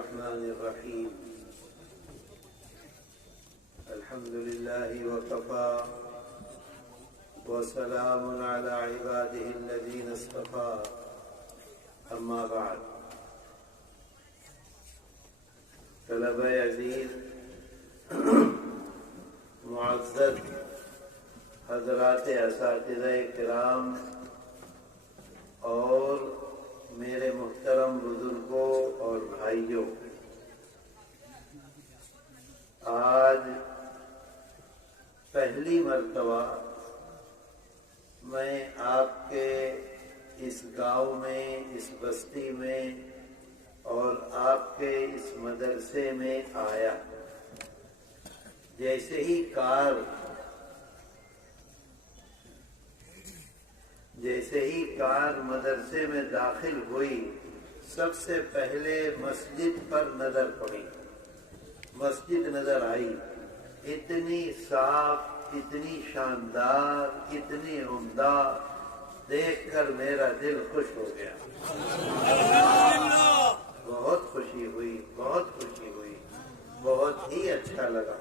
الرحمن الرحيم الحمد لله وكفى وسلام على عباده الذين اصطفى أما بعد طلبہ عزیز معزز حضرات اساتذہ کرام اور میرے محترم بزرگوں اور بھائیوں، آج پہلی مرتبہ میں آپ کے اس گاؤں میں، اس بستی میں اور آپ کے اس مدرسے میں آیا۔ جیسے ہی کار مدرسے میں داخل ہوئی، سب سے پہلے مسجد پر نظر پڑی۔ مسجد نظر آئی، اتنی صاف، اتنی شاندار، اتنی عمدہ، دیکھ کر میرا دل خوش ہو گیا۔ بہت خوشی ہوئی، بہت خوشی ہوئی، بہت ہی اچھا لگا۔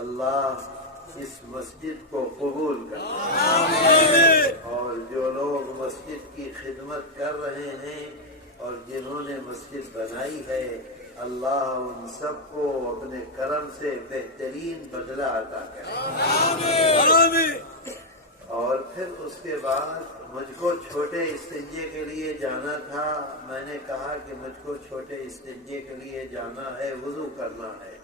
اللہ اس مسجد کو قبول کرے، اور جو لوگ مسجد کی خدمت کر رہے ہیں اور جنہوں نے مسجد بنائی ہے، اللہ ان سب کو اپنے کرم سے بہترین بدلہ عطا کرے۔ اور پھر اس کے بعد مجھ کو چھوٹے استنجے کے لیے جانا تھا۔ میں نے کہا کہ مجھ کو چھوٹے استنجے کے لیے جانا ہے، وضو کرنا ہے۔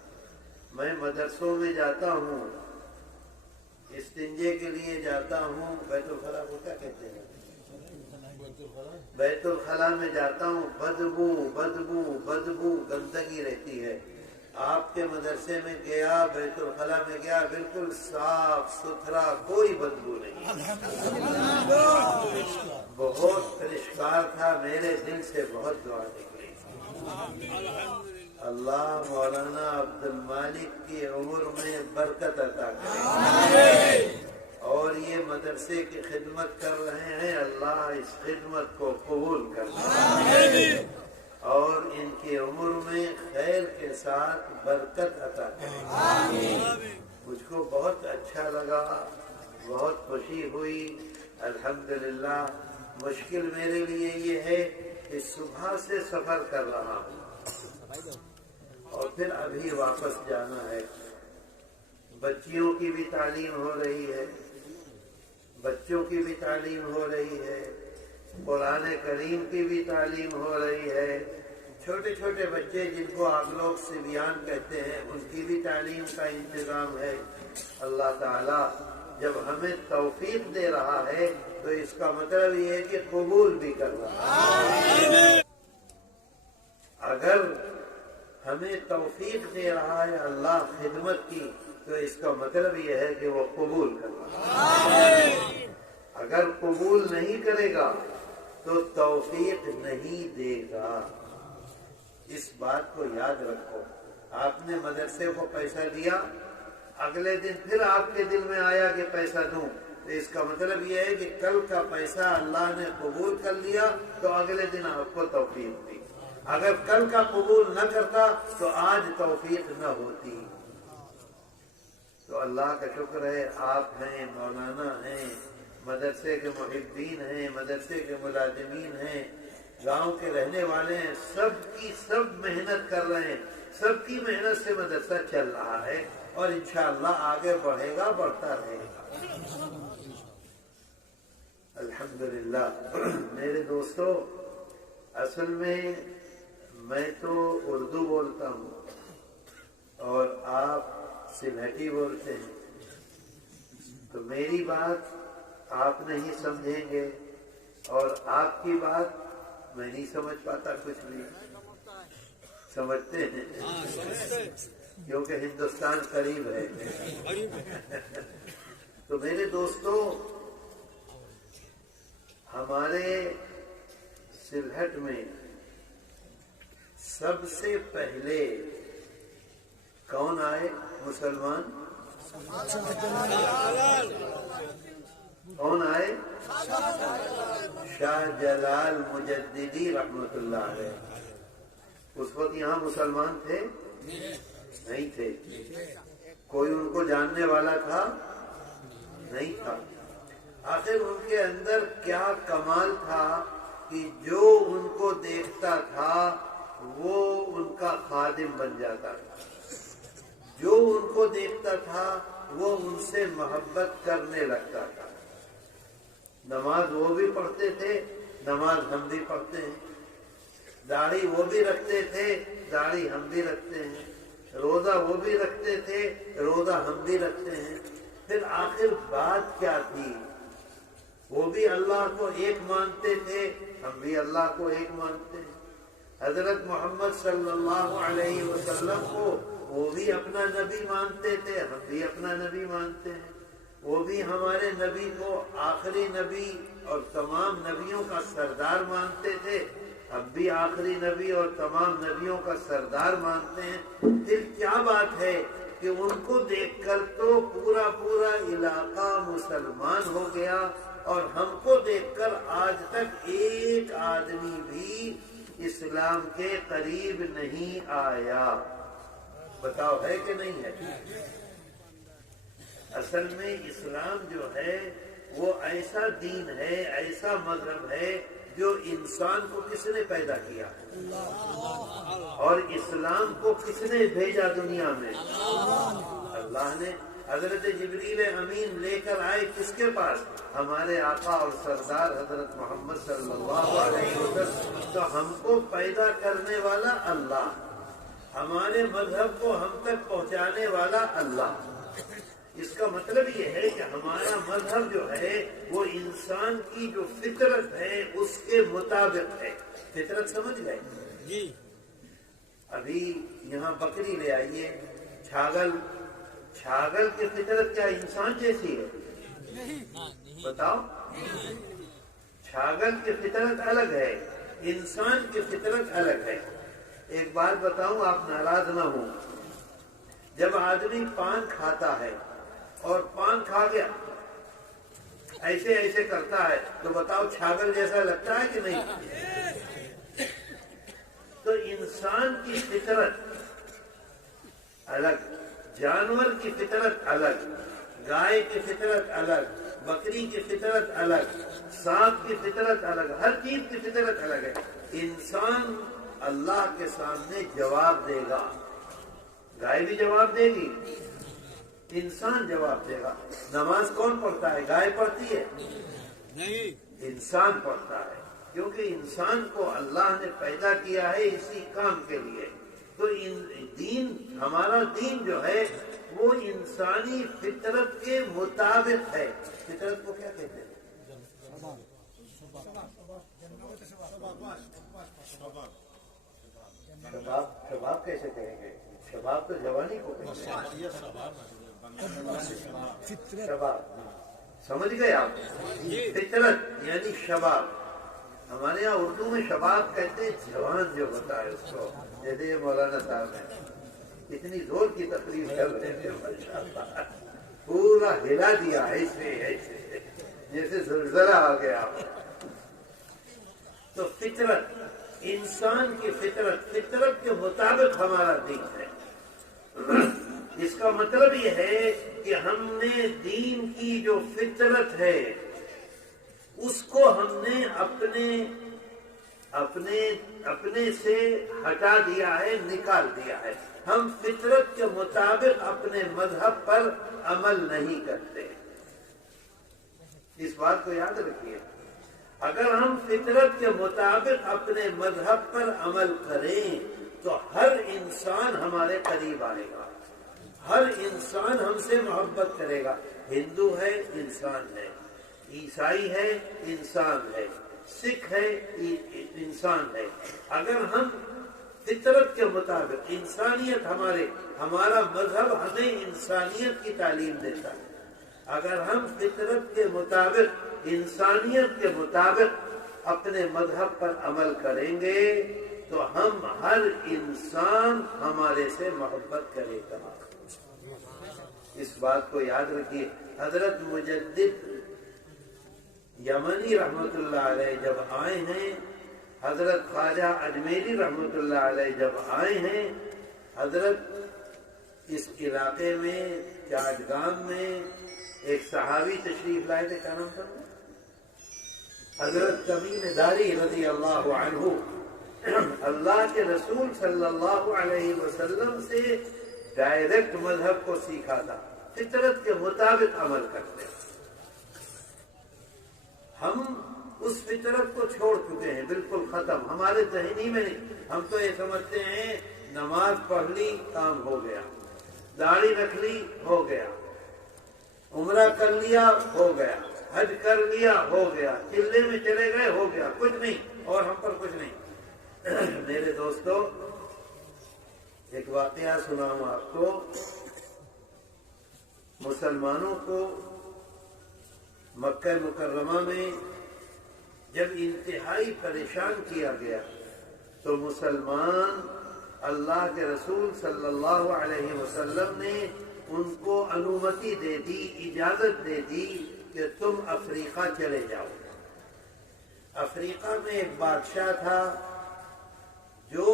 میں مدرسوں میں جاتا ہوں، استنجے کے لیے جاتا ہوں، بیت الخلا کو کیا کہتے ہیں؟ بیت الخلا میں جاتا ہوں، بدبو بدبو بدبو گندگی رہتی ہے۔ آپ کے مدرسے میں گیا، بیت الخلا میں گیا، بالکل صاف ستھرا، کوئی بدبو نہیں، بہت پرشکار تھا۔ میرے دل سے بہت دعا نکلی۔ اللہ مولانا عبد المالک کی عمر میں برکت عطا کرے، اور یہ مدرسے کی خدمت کر رہے ہیں، اللہ اس خدمت کو قبول کرے اور ان کی عمر میں خیر کے ساتھ برکت عطا کرے۔ مجھ کو بہت اچھا لگا، بہت خوشی ہوئی۔ الحمدللہ۔ مشکل میرے لیے یہ ہے کہ صبح سے سفر کر رہا ہوں اور پھر ابھی واپس جانا ہے۔ بچیوں کی بھی تعلیم ہو رہی ہے، بچوں کی بھی تعلیم ہو رہی ہے، قرآن کریم کی بھی تعلیم ہو رہی ہے۔ چھوٹے چھوٹے بچے جن کو آپ لوگ صبیان کہتے ہیں، ان کی بھی تعلیم کا انتظام ہے۔ اللہ تعالیٰ جب ہمیں توفیق دے رہا ہے تو اس کا مطلب یہ ہے کہ قبول بھی کر رہا ہے۔ اگر ہمیں توفیق دے رہا ہے اللہ خدمت کی، تو اس کا مطلب یہ ہے کہ وہ قبول کر رہا ہے۔ اگر قبول نہیں کرے گا تو توفیق نہیں دے گا۔ اس بات کو یاد رکھو۔ آپ نے مدرسے کو پیسہ دیا، اگلے دن پھر آپ کے دل میں آیا کہ پیسہ دوں، تو اس کا مطلب یہ ہے کہ کل کا پیسہ اللہ نے قبول کر لیا تو اگلے دن آپ کو توفیق دی۔ اگر کل کا قبول نہ کرتا تو آج توفیق نہ ہوتی۔ تو اللہ کا شکر ہے، آپ ہیں، مولانا ہیں، مدرسے کے محبین ہیں، مدرسے کے ملازمین ہیں، گاؤں کے رہنے والے ہیں، سب کی سب محنت کر رہے ہیں۔ سب کی محنت سے مدرسہ چل رہا ہے اور انشاءاللہ آگے بڑھے گا، بڑھتا رہے گا۔ الحمدللہ۔ میرے دوستو، اصل میں میں تو اردو بولتا ہوں اور آپ سلہٹی بولتے ہیں، تو میری بات آپ نہیں سمجھیں گے اور آپ کی بات میں نہیں سمجھ پاتا کچھ بھی۔ سمجھتے ہیں کیونکہ ہندوستان قریب ہے۔ تو میرے دوستو، ہمارے سلہٹ میں سب سے پہلے کون آئے مسلمان؟ کون آئے؟ شاہ جلال مجددی رحمت اللہ علیہ۔ اس وقت یہاں مسلمان تھے؟ نہیں تھے. کوئی ان کو جاننے والا تھا؟ نہیں تھا. آخر ان کے اندر کیا کمال تھا کہ جو ان کو دیکھتا تھا وہ ان کا خادم بن جاتا تھا. جو ان کو دیکھتا تھا وہ ان سے محبت کرنے لگتا تھا. نماز وہ بھی پڑھتے تھے، نماز ہم بھی پڑھتے ہیں. داڑھی وہ بھی رکھتے تھے، داڑھی ہم بھی رکھتے ہیں. روزہ وہ بھی رکھتے تھے، روزہ ہم بھی رکھتے ہیں. پھر آخر بات کیا تھی؟ وہ بھی اللہ کو ایک مانتے تھے، ہم بھی اللہ کو ایک مانتے ہیں. حضرت محمد صلی اللہ علیہ وسلم کو وہ بھی اپنا نبی مانتے تھے، ہم بھی اپنا نبی مانتے ہیں. وہ بھی ہمارے نبی کو آخری نبی اور تمام نبیوں کا سردار مانتے تھے، ہم بھی آخری نبی اور تمام نبیوں کا سردار مانتے ہیں. پھر کیا بات ہے کہ ان کو دیکھ کر تو پورا علاقہ مسلمان ہو گیا، اور ہم کو دیکھ کر آج تک ایک آدمی بھی اسلام کے قریب نہیں آیا. بتاؤ ہے کہ نہیں ہے؟ اصل میں اسلام جو ہے وہ ایسا دین ہے، ایسا مذہب ہے جو انسان کو کس نے پیدا کیا، اور اسلام کو کس نے بھیجا دنیا میں؟ اللہ نے. حضرت جبریل امین لے کر آئے کس کے پاس؟ ہمارے آقا اور سردار حضرت محمد صلی اللہ علیہ وسلم. تو ہم کو پیدا کرنے والا اللہ، ہمارے مذہب کو ہم تک پہنچانے والا اللہ. اس کا مطلب یہ ہے کہ ہمارا مذہب جو ہے وہ انسان کی جو فطرت ہے اس کے مطابق ہے. فطرت سمجھ گئے جی؟ ابھی یہاں بکری لے آئیے، چھاگل کی فطرت کیا انسان جیسی ہے؟ بتاؤ. چھاگل کی فطرت الگ ہے، انسان کی فطرت الگ ہے. ایک بات بتاؤں، آپ ناراض نہ ہوں. جب آدمی پان کھاتا ہے اور پان کھا گیا ایسے ایسے کرتا ہے تو بتاؤ چھاگل جیسا لگتا ہے کہ نہیں؟ تو انسان کی فطرت الگ، جانور کی فطرت الگ، گائے کی فطرت الگ، بکری کی فطرت الگ، سانپ کی فطرت الگ، ہر چیز کی فطرت الگ ہے. انسان اللہ کے سامنے جواب دے گا. گائے بھی جواب دے گی، انسان جواب دے گا. نماز کون پڑھتا ہے؟ گائے پڑھتی ہے؟ نہیں، انسان پڑھتا ہے. کیونکہ انسان کو اللہ نے پیدا کیا ہے اسی کام کے لیے. تو دین، ہمارا دین جو ہے وہ انسانی فطرت کے مطابق ہے. فطرت کو کیا کہتے ہیں؟ شباب کیسے کہیں گے؟ شباب تو جوانی کو کہتے ہیں. شباب سمجھ گئے آپ؟ فطرت یعنی شباب. ہمارے یہاں اردو میں شباب کہتے ہیں جوان جو ہوتا ہے اس کو. جیسے مولانا صاحب نے اتنی زور کی تقریر کر رہے تھے، پورا ہلا دیا ایسے جیسے زلزلہ آ گیا. تو فطرت، انسان کی فطرت کے مطابق ہمارا دین ہے. اس کا مطلب یہ ہے کہ ہم نے دین کی جو فطرت ہے اس کو ہم نے اپنے سے ہٹا دیا ہے، نکال دیا ہے. ہم فطرت کے مطابق اپنے مذہب پر عمل نہیں کرتے. اس بات کو یاد رکھیے. اگر ہم فطرت کے مطابق اپنے مذہب پر عمل کریں تو ہر انسان ہمارے قریب آئے گا، ہر انسان ہم سے محبت کرے گا. ہندو ہے، انسان ہے. عیسائی ہے، انسان ہے. سکھ ہے، انسان ہے. اگر ہم فطرت کے مطابق، انسانیت، ہمارا مذہب ہمیں انسانیت کی تعلیم دیتا ہے. اگر ہم فطرت کے مطابق، انسانیت کے مطابق اپنے مذہب پر عمل کریں گے تو ہر انسان ہمارے سے محبت کرے گا. اس بات کو یاد رکھیے. حضرت مجدد یمنی رحمت اللہ علیہ جب آئے ہیں حضرت خواجہ اجمیری رحمۃ اللہ علیہ جب آئے ہیں، حضرت اس علاقے میں چاٹگام میں ایک صحابی تشریف لائے تھے، کیا نام تھا؟ حضرت تمیم داری رضی اللہ عنہ، اللہ کے رسول صلی اللہ علیہ وسلم سے ڈائریکٹ مذہب کو سیکھا تھا، فطرت کے مطابق عمل کرتے۔ ہم اس فطرت کو چھوڑ چکے ہیں، بالکل ختم، ہمارے ذہنی میں نہیں۔ ہم تو یہ سمجھتے ہیں نماز پڑھ لی کام ہو گیا، داڑھی رکھ لی ہو گیا، عمرہ کر لیا ہو گیا، حج کر لیا ہو گیا، چلے میں چلے گئے ہو گیا، کچھ نہیں، اور ہم پر کچھ نہیں۔ میرے دوستو، ایک واقعہ سناؤں آپ کو۔ مسلمانوں کو مکہ مکرمہ میں جب انتہائی پریشان کیا گیا تو مسلمان اللہ کے رسول صلی اللہ علیہ وسلم نے ان کو انومتی دے دی، اجازت دے دی کہ تم افریقہ چلے جاؤ۔ افریقہ میں ایک بادشاہ تھا جو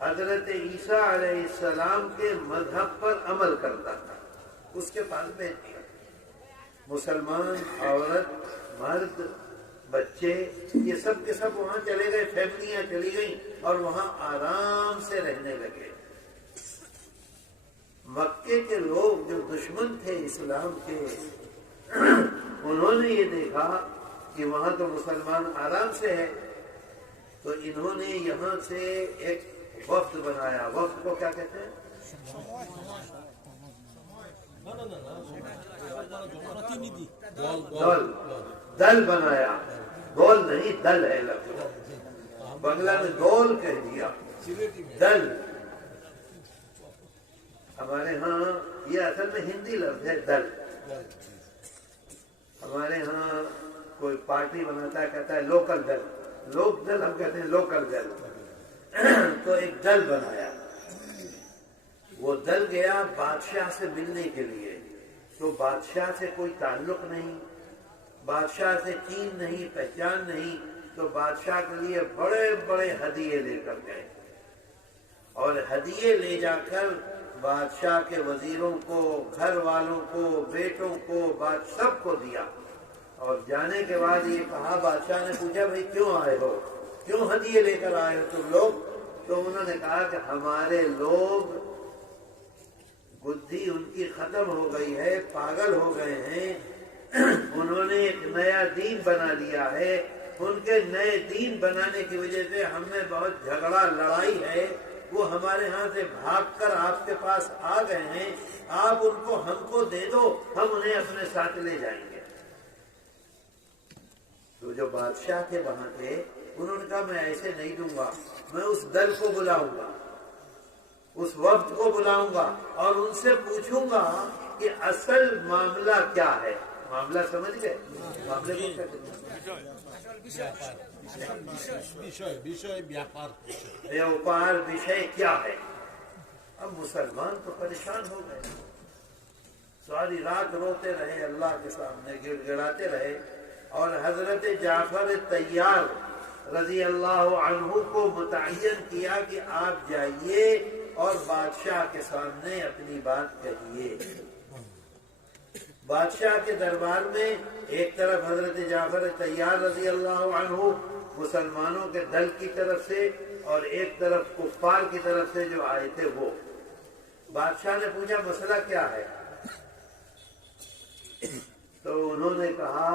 حضرت عیسیٰ علیہ السلام کے مذہب پر عمل کرتا تھا، اس کے پاس بھیج دیا۔ مسلمان عورت، مرد، بچے، یہ سب کے سب وہاں چلے گئے، فیملیاں چلی گئیں اور وہاں آرام سے رہنے لگے۔ مکے کے لوگ جو دشمن تھے اسلام کے، انہوں نے یہ دیکھا کہ وہاں تو مسلمان آرام سے ہے، تو انہوں نے یہاں سے ایک وفد بنایا۔ وفد کو کیا کہتے ہیں؟ دل بنایا، گول نہیں، دل ہے لفظ، بنگلہ میں گول کہہ دیا، دل۔ ہمارے ہاں یہ اصل میں ہندی لفظ ہے دل۔ ہمارے ہاں کوئی پارٹی بناتا ہے، کہتا ہے لوکل دل، لوک دل، ہم کہتے ہیں لوکل دل۔ تو ایک دل بنایا، وہ دل گیا بادشاہ سے ملنے کے لیے، تو بادشاہ سے کوئی تعلق نہیں، بادشاہ سے چین نہیں، پہچان نہیں، تو بادشاہ کے لیے بڑے بڑے ہدیے لے کر گئے، اور ہدیے لے جا کر بادشاہ کے وزیروں کو، گھر والوں کو، بیٹوں کو، سب کو دیا۔ اور جانے کے بعد یہ کہا، بادشاہ نے پوچھا بھائی کیوں آئے ہو، کیوں ہدیے لے کر آئے ہو تم لوگ؟ تو انہوں نے کہا کہ ہمارے لوگ بدھی ان کی ختم ہو گئی ہے، پاگل ہو گئے ہیں، انہوں نے ایک نیا دین بنا لیا ہے، ان کے نئے دین بنانے کی وجہ سے ہم نے بہت جھگڑا لڑائی ہے، وہ ہمارے ہاں سے بھاگ کر آپ کے پاس آ گئے ہیں، آپ ان کو ہم کو دے دو، ہم انہیں اپنے ساتھ لے جائیں گے۔ تو جو بادشاہ کے وہاں تھے انہوں نے کہا میں ایسے نہیں دوں گا، میں اس دل کو بلاؤں گا، اس وفد کو بلاؤں گا اور ان سے پوچھوں گا کہ اصل معاملہ کیا ہے۔ معاملہ سمجھ گئے؟ معاملے کو کیا کہتے ہیں؟ ویاپار وشے کیا ہے؟ اب مسلمان تو پریشان ہو گئے، ساری رات روتے رہے، اللہ کے سامنے گڑ گڑاتے رہے، اور حضرت جعفر طیار رضی اللہ عنہ کو متعین کیا کہ آپ جائیے اور بادشاہ کے سامنے اپنی بات کہیے۔ بادشاہ کے دربار میں ایک طرف حضرت جعفر طیار رضی اللہ عنہ مسلمانوں کے دل کی طرف سے، اور ایک طرف کفار کی طرف سے جو آئے تھے وہ۔ بادشاہ نے پوچھا مسئلہ کیا ہے؟ تو انہوں نے کہا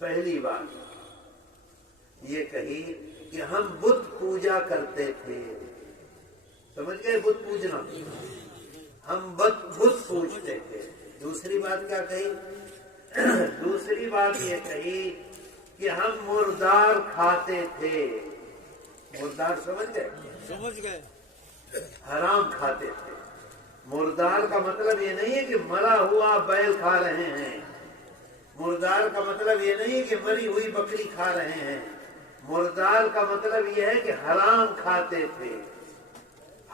پہلی بات یہ کہی کہ ہم بت پوجا کرتے تھے، سمجھ گئے؟ بت پوجنا، ہم بت پوجتے تھے۔ دوسری بات کیا کہی؟ دوسری بات یہ کہی کہ ہم مردار کھاتے تھے۔ مردار سمجھ گئے؟ سمجھ گئے، حرام کھاتے تھے۔ مردار کا مطلب یہ نہیں ہے کہ مرا ہوا بیل کھا رہے ہیں، مردار کا مطلب یہ نہیں کہ مری ہوئی بکری کھا رہے ہیں، مردار کا مطلب یہ ہے کہ حرام کھاتے تھے،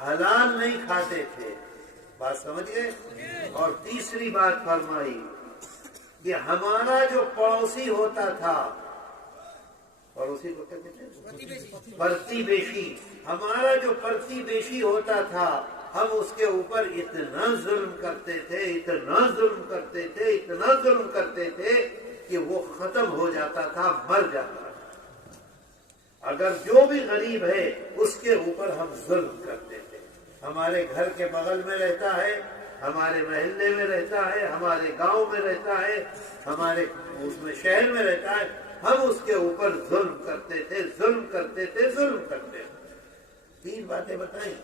حلال نہیں کھاتے تھے۔ بات سمجھ گئے؟ اور تیسری بات فرمائی کہ ہمارا جو پڑوسی ہوتا تھا پڑوسی کو کیا کہتے ہیں؟ پرتیبیشی. ہمارا جو پرتیبیشی ہوتا تھا ہم اس کے اوپر اتنا ظلم کرتے تھے، اتنا ظلم کرتے تھے، اتنا ظلم کرتے تھے کہ وہ ختم ہو جاتا تھا، مر جاتا تھا. اگر جو بھی غریب ہے اس کے اوپر ہم ظلم کرتے تھے. ہمارے گھر کے بغل میں رہتا ہے، ہمارے محلے میں رہتا ہے، ہمارے گاؤں میں رہتا ہے، ہمارے اس میں شہر میں رہتا ہے، ہم اس کے اوپر ظلم کرتے تھے، ظلم کرتے تھے، ظلم کرتے تھے. 3 باتیں بتائیں.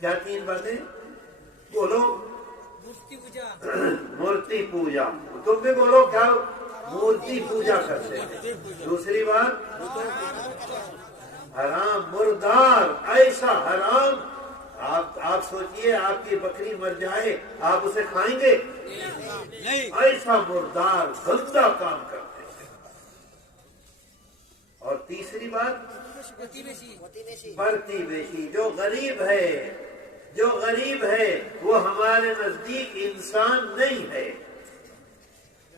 کیا 3 باتیں؟ بولو. مورتی پوجا. تم بھی بولو. کیا؟ مورتی پوجا کرتے ہیں. دوسری بات حرام مردار. ایسا حرام آپ سوچئے آپ کی بکری مر جائے آپ اسے کھائیں گے؟ ایسا مردار گندا کام کرتے ہیں. اور تیسری بات پرتیبیشی. جو غریب ہے وہ ہمارے نزدیک انسان نہیں ہے.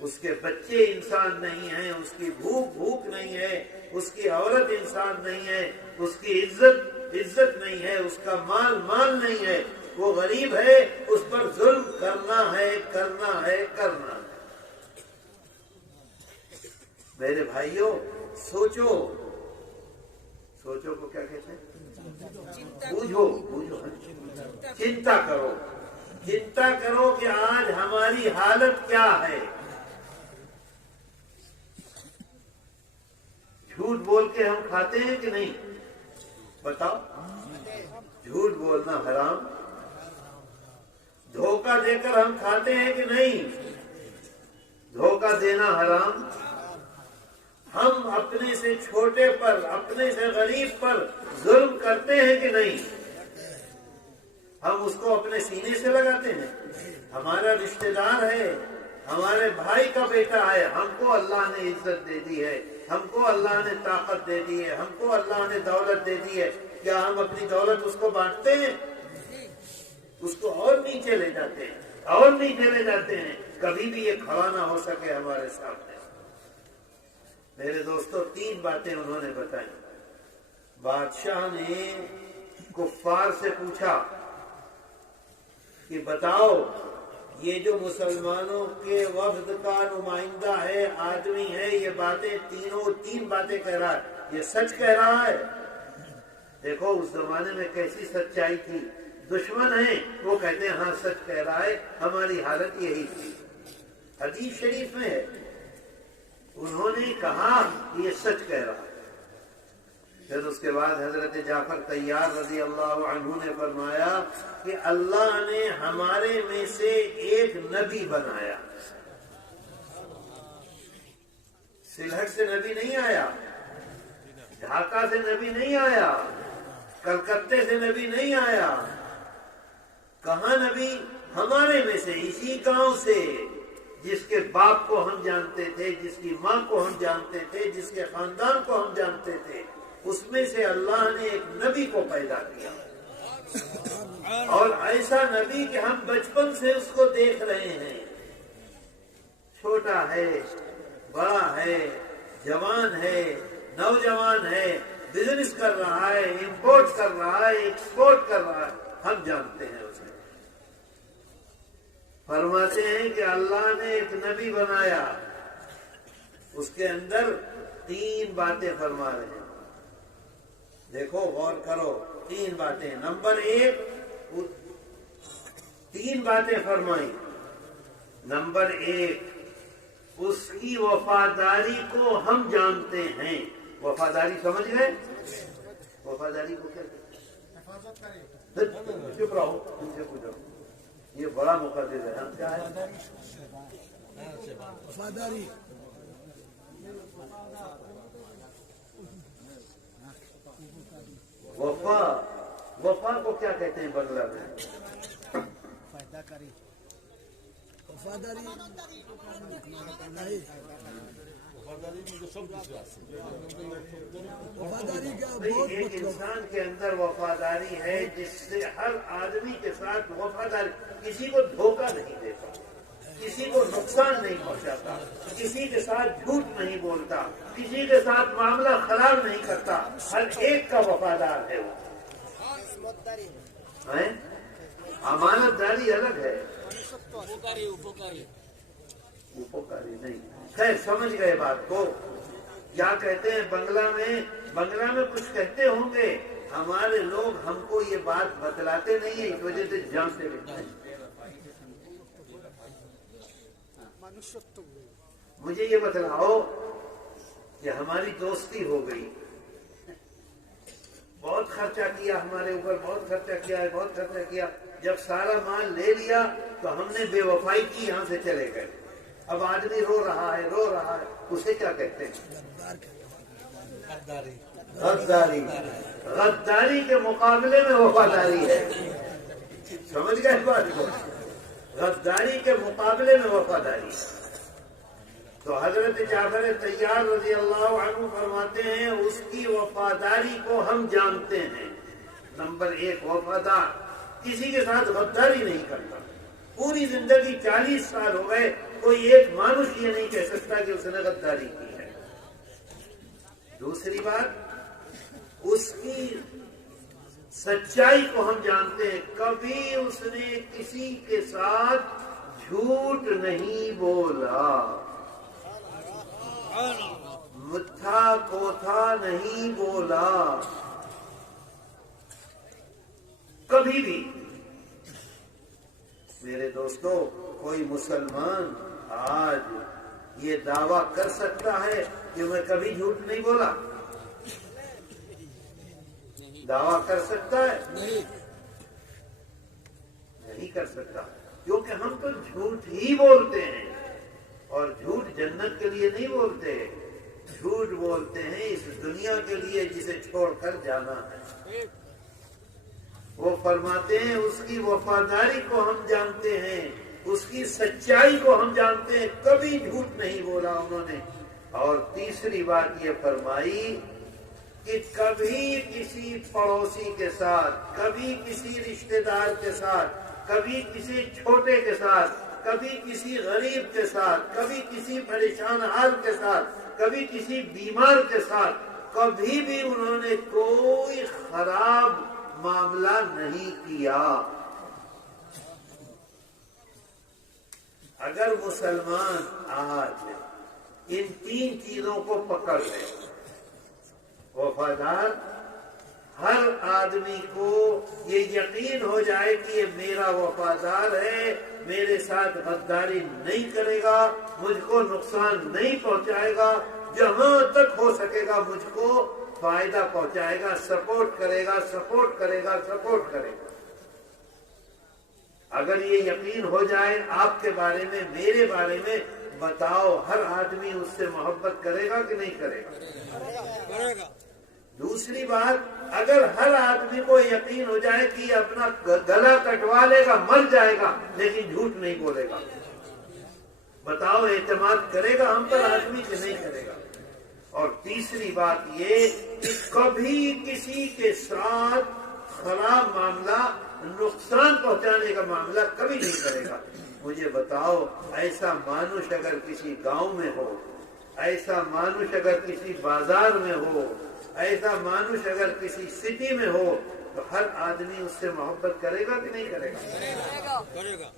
اس کے بچے انسان نہیں ہیں، اس کی بھوک نہیں ہے، اس کی عورت انسان نہیں ہے، اس کی عزت نہیں ہے، اس کا مال نہیں ہے. وہ غریب ہے، اس پر ظلم کرنا ہے. میرے بھائیوں سوچو کو کیا کہتے ہیں؟ بوجھو. چنتا کرو کہ آج ہماری حالت کیا ہے. جھوٹ بول کے ہم کھاتے ہیں کہ نہیں؟ بتاؤ. جھوٹ بولنا حرام. دھوکہ دے کر ہم کھاتے ہیں کہ نہیں؟ دھوکہ دینا حرام. ہم اپنے سے چھوٹے پر، اپنے سے غریب پر ظلم کرتے ہیں کہ نہیں؟ ہم اس کو اپنے سینے سے لگاتے ہیں. ہمارا رشتہ دار ہے، ہمارے بھائی کا بیٹا ہے، ہم کو اللہ نے عزت دے دی ہے، ہم کو اللہ نے طاقت دے دی ہے، ہم کو اللہ نے دولت دے دی ہے. کیا ہم اپنی دولت اس کو بانٹتے ہیں؟ اس کو اور نیچے لے جاتے ہیں. کبھی بھی یہ کھڑا نہ ہو سکے ہمارے سامنے. میرے دوستو 3 باتیں انہوں نے بتائی. بادشاہ نے کفار سے پوچھا کہ بتاؤ یہ جو مسلمانوں کے وفد کا نمائندہ ہے، آدمی ہے، یہ باتیں 3 باتیں کہہ رہا ہے، یہ سچ کہہ رہا ہے؟ دیکھو اس زمانے میں کیسی سچائی تھی. دشمن ہیں وہ کہتے ہیں ہاں سچ کہہ رہا ہے، ہماری حالت یہی تھی. حدیث شریف میں ہے. انہوں نے کہا یہ سچ کہہ رہا ہے. پھر اس کے بعد حضرت جعفر طیار رضی اللہ عنہ نے فرمایا کہ اللہ نے ہمارے میں سے ایک نبی بنایا. سلہٹ سے نبی نہیں آیا، ڈھاکہ سے نبی نہیں آیا، کلکتے سے نبی نہیں آیا. کہاں نبی؟ ہمارے میں سے، اسی گاؤں سے، جس کے باپ کو ہم جانتے تھے، جس کی ماں کو ہم جانتے تھے، جس کے خاندان کو ہم جانتے تھے، اس میں سے اللہ نے ایک نبی کو پیدا کیا. اور ایسا نبی کہ ہم بچپن سے اس کو دیکھ رہے ہیں. چھوٹا ہے، بڑا ہے، جوان ہے، نوجوان ہے، بزنس کر رہا ہے، امپورٹ کر رہا ہے، ایکسپورٹ کر رہا ہے، ہم جانتے ہیں اسے. فرماتے ہیں کہ اللہ نے ایک نبی بنایا، اس کے اندر 3 باتیں فرما رہے ہیں. دیکھو غور کرو. 3 باتیں. نمبر 1 3 باتیں فرمائی. نمبر 1 اس کی وفاداری کو ہم جانتے ہیں. وفاداری سمجھ گئے؟ وفاداری کو کیا کہتے ہیں؟ چپ رہو، تم سے پوچھو. یہ بڑا مقدس ہے. ہم کیا ہے؟ وفاداری. وفا کو کیا کہتے ہیں بنگلہ میں؟ وفاداری. ایک انسان کے اندر وفاداری ہے جس سے ہر آدمی کے ساتھ وفاداری، کسی کو دھوکہ نہیں دیتا. کسی کو نقصان نہیں پہنچاتا، کسی کے ساتھ جھوٹ نہیں بولتا، کسی کے ساتھ معاملہ خراب نہیں کرتا، ہر ایک کا وفادار ہے وہ۔ امانت داری الگ ہے، اپکاری نہیں۔ خیر سمجھ گئے بات کو؟ کیا کہتے ہیں بنگلہ میں کچھ کہتے ہوں گے، ہمارے لوگ ہم کو یہ بات بتلاتے نہیں ہیں، اس وجہ سے جانتے نہیں۔ مجھے یہ بتلاؤ کہ ہماری دوستی ہو گئی، بہت خرچہ کیا ہمارے اوپر، بہت خرچہ کیا، جب سارا مال لے لیا تو ہم نے بے وفائی کی، یہاں سے چلے گئے۔ اب آدمی رو رہا ہے، اسے کیا کہتے ہیں؟ غداری کے مقابلے میں وفاداری ہے۔ سمجھ گئے بات کو؟ غداری کے مقابلے میں وفاداری ہے۔ تو حضرت جعفر طیار رضی اللہ عنہ فرماتے ہیں اس کی وفاداری کو ہم جانتے ہیں۔ نمبر 1 وفادار، کسی کے ساتھ غداری نہیں کرتا۔ پوری زندگی 40 سال ہو گئے، کوئی ایک مانوس یہ نہیں کہہ سکتا کہ اس نے غداری کی ہے۔ دوسری بات، اس کی سچائی کو ہم جانتے ہیں، کبھی اس نے کسی کے ساتھ جھوٹ نہیں بولا، مٹھا کوتھا نہیں بولا، کبھی بھی۔ میرے دوستو، کوئی مسلمان آج یہ دعویٰ کر سکتا ہے کہ میں کبھی جھوٹ نہیں بولا؟ دعویٰ کر سکتا ہے؟ نہیں کر سکتا، کیونکہ ہم تو جھوٹ ہی بولتے ہیں، اور جھوٹ جنت کے لیے نہیں بولتے، جھوٹ بولتے ہیں اس دنیا کے لیے جسے چھوڑ کر جانا ہے۔ وہ فرماتے ہیں اس کی وفاداری کو ہم جانتے ہیں، اس کی سچائی کو ہم جانتے ہیں، کبھی جھوٹ نہیں بولا انہوں نے۔ اور تیسری بات یہ فرمائی کہ کبھی کسی پڑوسی کے ساتھ، کبھی کسی رشتہ دار کے ساتھ، کبھی کسی چھوٹے کے ساتھ، کبھی کسی غریب کے ساتھ، کبھی کسی پریشان حال کے ساتھ، کبھی کسی بیمار کے ساتھ، کبھی بھی انہوں نے کوئی خراب معاملہ نہیں کیا۔ اگر مسلمان آج ان 3 چیزوں کو پکڑ لے، وفادار، ہر آدمی کو یہ یقین ہو جائے کہ یہ میرا وفادار ہے، میرے ساتھ غداری نہیں کرے گا، مجھ کو نقصان نہیں پہنچائے گا، جہاں تک ہو سکے گا مجھ کو فائدہ پہنچائے گا، سپورٹ کرے گا۔ اگر یہ یقین ہو جائے آپ کے بارے میں، میرے بارے میں، بتاؤ ہر آدمی اس سے محبت کرے گا کہ نہیں کرے گا؟ دوسری بات، اگر ہر آدمی کو یقین ہو جائے کہ یہ اپنا گلا کٹوا لے گا، مر جائے گا، لیکن جھوٹ نہیں بولے گا، بتاؤ اعتماد کرے گا ہم پر آدمی کہ نہیں کرے گا؟ اور تیسری بات یہ کہ کبھی کسی کے ساتھ خراب معاملہ، نقصان پہنچانے کا معاملہ کبھی نہیں کرے گا۔ مجھے بتاؤ ایسا مانوس اگر کسی گاؤں میں ہو، ایسا مانوس اگر کسی بازار میں ہو، ایسا مانوس اگر کسی سٹی میں ہو، تو ہر آدمی اس سے محبت کرے گا کہ نہیں کرے گا؟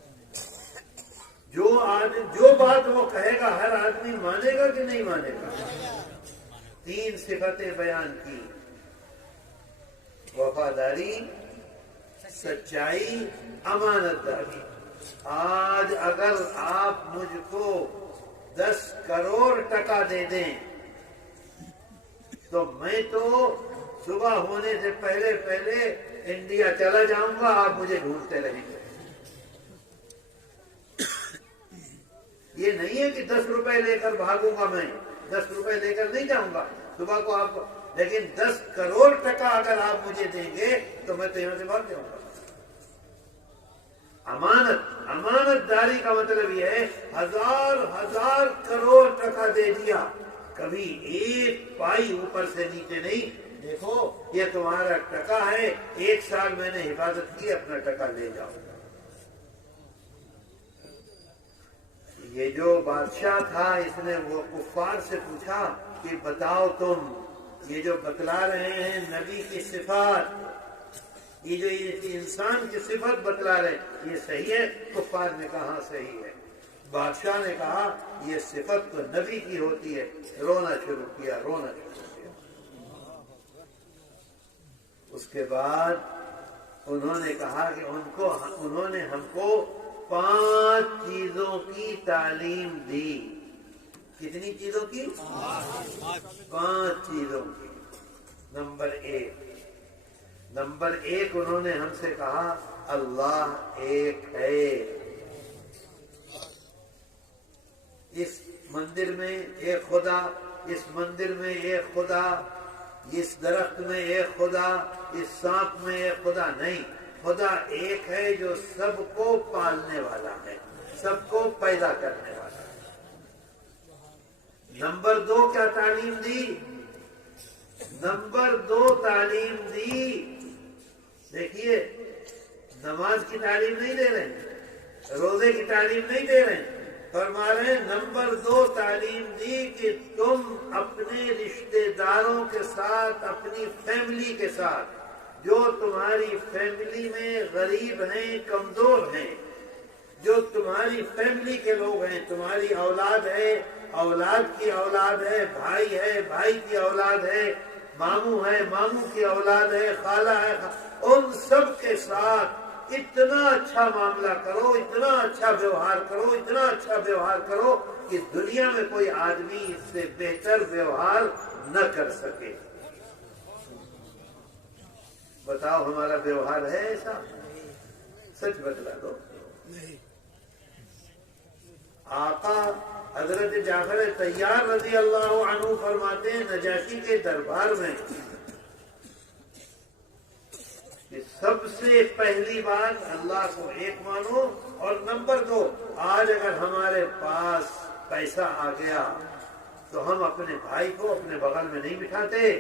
جو بات وہ کہے گا ہر آدمی مانے گا کہ نہیں مانے گا؟ 3 صفتیں بیان کی، وفاداری، سچائی، امانت داری۔ آج اگر آپ مجھ کو 10 کروڑ ٹکا دے دیں تو میں تو صبح ہونے سے پہلے انڈیا چلا جاؤں گا، آپ مجھے ڈھونڈتے رہیں گے۔ یہ نہیں ہے کہ 10 روپے لے کر بھاگوں گا، میں 10 روپے لے کر نہیں جاؤں گا صبح کو آپ، لیکن 10 کروڑ ٹکا اگر آپ مجھے دیں گے تو میں تو یہاں سے بھاگ جاؤں گا۔ امانت داری کا مطلب یہ ہے 1000 کروڑ ٹکا دے دیا، کبھی ایک پائی اوپر سے نیچے نہیں، دیکھو یہ تمہارا ٹکا ہے، 1 سال میں نے حفاظت کی، اپنا ٹکا لے جاؤ۔ یہ جو بادشاہ تھا اس نے وہ کفار سے پوچھا کہ بتاؤ تم یہ جو بتلا رہے ہیں نبی کی صفات، یہ جو انسان کی صفت بتلا رہے ہیں یہ صحیح ہے؟ کفار نے کہا صحیح ہے۔ بادشاہ نے کہا یہ صفت تو نبی کی ہوتی ہے۔ رونا شروع کیا، رونا شروع کیا۔ اس کے بعد انہوں نے کہا کہ انہوں نے ہم کو 5 چیزوں کی تعلیم دی۔ کتنی چیزوں کی؟ 5 چیزوں کی۔ نمبر ایک انہوں نے ہم سے کہا اللہ ایک ہے۔ اس مندر میں ایک خدا، اس مندر میں ایک خدا، اس درخت میں ایک خدا، اس سانپ میں ایک خدا نہیں، خدا ایک ہے جو سب کو پالنے والا ہے، سب کو پیدا کرنے والا ہے۔ نمبر 2 کیا تعلیم دی؟ نمبر 2 تعلیم دی، دیکھیے نماز کی تعلیم نہیں دے رہے ہیں، روزے کی تعلیم نہیں دے رہے ہیں، فرما رہے ہیں نمبر 2 تعلیم دی کہ تم اپنے رشتہ داروں کے ساتھ، اپنی فیملی کے ساتھ، جو تمہاری فیملی میں غریب ہیں، کمزور ہیں، جو تمہاری فیملی کے لوگ ہیں، تمہاری اولاد ہے، اولاد کی اولاد ہے، بھائی ہے، بھائی کی اولاد ہے، ماموں ہے، ماموں کی اولاد ہے، خالہ ہے، ان سب کے ساتھ اتنا اچھا معاملہ کرو، اتنا اچھا ویوہار کرو، اتنا اچھا ویوہار کرو کہ دنیا میں کوئی آدمی اس سے بہتر ویوہار نہ کر سکے۔ بتاؤ ہمارا ویوہار ہے ایسا؟ سچ بتلا دو۔ آقا حضرت جعفر طیار رضی اللہ عنہ فرماتے ہیں نجاشی کے دربار میں کہ سب سے پہلی بات اللہ کو ایک مانو، اور نمبر 2 آج اگر ہمارے پاس پیسہ آ گیا تو ہم اپنے بھائی کو اپنے بغل میں نہیں بٹھاتے،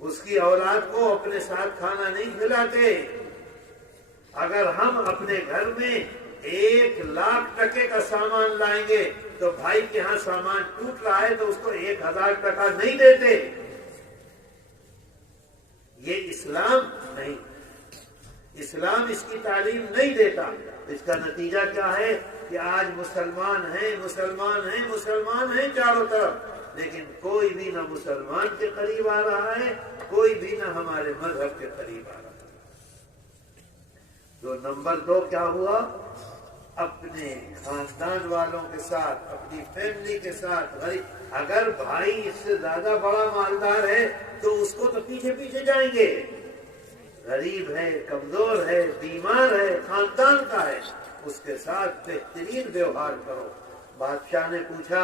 اس کی اولاد کو اپنے ساتھ کھانا نہیں کھلاتے۔ اگر ہم اپنے گھر میں 1 لاکھ ٹکے کا سامان لائیں گے تو بھائی کے ہاں سامان ٹوٹ رہا ہے تو اس کو 1000 ٹکا نہیں دیتے۔ یہ اسلام نہیں، اسلام اس کی تعلیم نہیں دیتا۔ اس کا نتیجہ کیا ہے کہ آج مسلمان ہیں، مسلمان ہیں، مسلمان ہیں چاروں طرف، لیکن کوئی بھی نہ مسلمان کے قریب آ رہا ہے، کوئی بھی نہ ہمارے مذہب کے قریب آ رہا ہے۔ تو نمبر 2 کیا ہوا؟ اپنے خاندان والوں کے ساتھ، اپنی فیملی کے ساتھ غریب، اگر بھائی اس سے زیادہ بڑا مالدار ہے تو اس کو تو پیچھے پیچھے جائیں گے، غریب ہے، کمزور ہے، بیمار ہے، خاندان کا ہے، اس کے ساتھ بہترین ویوہار کرو۔ بادشاہ نے پوچھا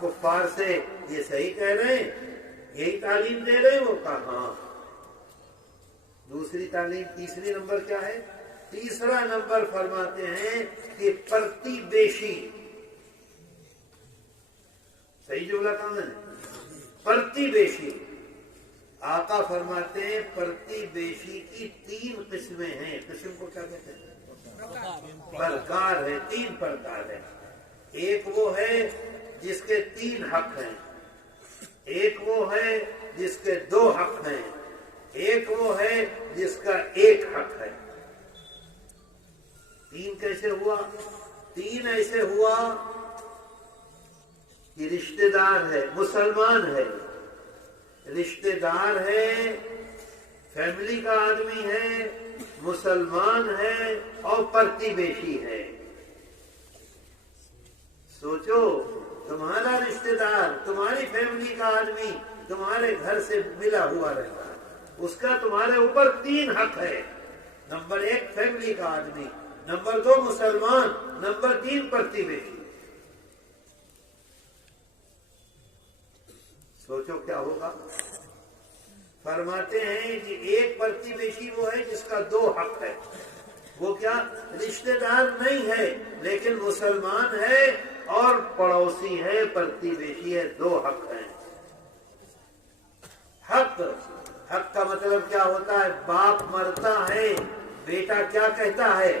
کفار سے یہ صحیح کہہ رہے ہیں، یہی تعلیم دے رہے ہیں؟ وہ کہا ہاں۔ دوسری تعلیم، تیسری نمبر کیا ہے؟ تیسرا نمبر فرماتے ہیں کہ پرتی بیشی، صحیح جملہ کہاں ہے؟ پرتی بیشی۔ آقا فرماتے ہیں پرتی بیشی کی 3 قسمیں ہیں۔ قسم کو کیا کہتے ہیں؟ پرکار ہے، 3 پرکار ہے۔ ایک وہ ہے جس کے 3 حق ہیں، ایک وہ ہے جس کے 2 حق ہیں، ایک وہ ہے جس کا 1 حق ہے۔ 3 کیسے ہوا؟ 3 ایسے ہوا کہ رشتہ دار ہے، مسلمان ہے، رشتہ دار ہے، فیملی کا آدمی ہے، مسلمان ہے اور پرتی بیشی ہے۔ سوچو تمہارا رشتہ دار، تمہاری فیملی کا آدمی تمہارے گھر سے ملا ہوا رہتا ہے، اس کا تمہارے اوپر 3 حق ہے۔ نمبر 1 فیملی کا آدمی، نمبر 2 مسلمان، نمبر 3 پرتی بیشی۔ سوچو کیا ہوگا؟ فرماتے ہیں کہ ایک پرتی بیشی وہ ہے جس کا 2 حق ہے۔ وہ کیا؟ رشتہ دار نہیں ہے لیکن مسلمان ہے اور پڑوسی ہے، پرتی بیشی ہے، 2 حق ہیں۔ حق کا مطلب کیا ہوتا ہے؟ باپ مرتا ہے، بیٹا کیا کہتا ہے؟